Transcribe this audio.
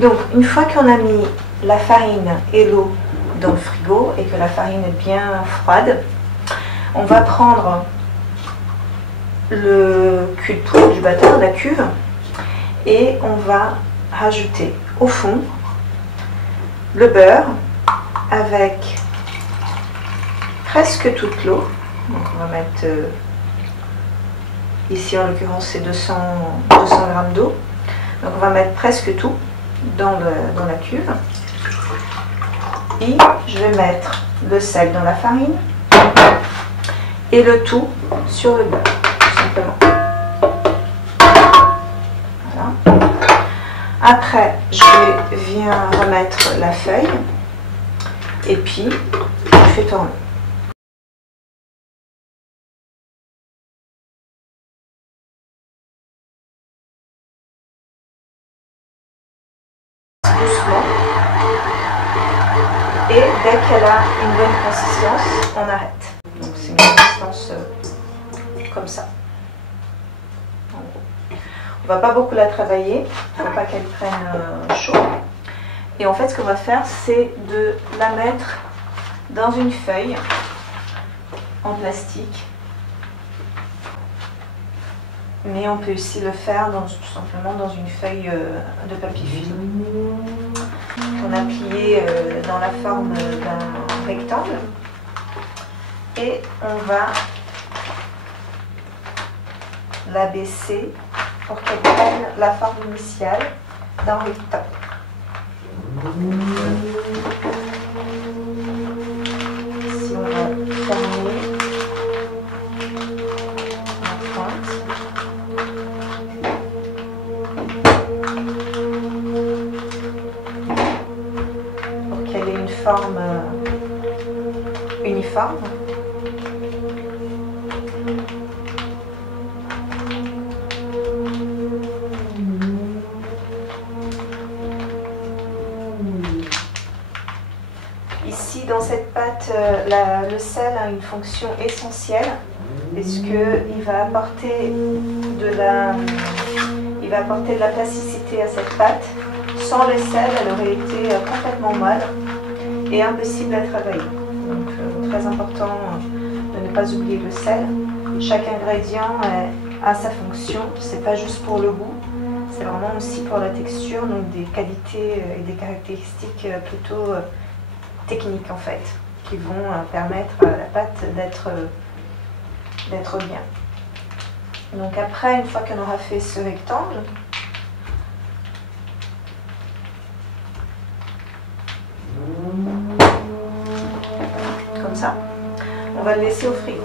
Donc une fois qu'on a mis la farine et l'eau dans le frigo et que la farine est bien froide, on va prendre le cul de poule du batteur, la cuve, et on va rajouter au fond le beurre avec presque toute l'eau. Donc on va mettre ici en l'occurrence c'est 200 g d'eau. Donc on va mettre presque tout dans la cuve. Et je vais mettre le sel dans la farine et le tout sur le beurre, tout simplement. Voilà. Après, je viens remettre la feuille et puis je fais tourner. Doucement. Et dès qu'elle a une bonne consistance, on arrête. Donc c'est une consistance comme ça. En gros. On ne va pas beaucoup la travailler, il ne faut pas qu'elle prenne chaud. Et en fait ce qu'on va faire, c'est de la mettre dans une feuille en plastique. Mais on peut aussi le faire tout simplement dans une feuille de papier film qu'on a plié dans la forme d'un rectangle. Et on va la baisser pour qu'elle prenne la forme initiale d'un rectangle. Ici on va fermer la pointe. Pour qu'elle ait une forme uniforme. Ici, dans cette pâte, le sel a une fonction essentielle puisqu'il va apporter de la plasticité à cette pâte. Sans le sel, elle aurait été complètement molle et impossible à travailler. Donc, très important de ne pas oublier le sel. Chaque ingrédient a sa fonction, c'est pas juste pour le goût, c'est vraiment aussi pour la texture, donc des qualités et des caractéristiques plutôt techniques en fait, qui vont permettre à la pâte d'être bien. Donc après, une fois qu'on aura fait ce rectangle, comme ça, on va le laisser au frigo.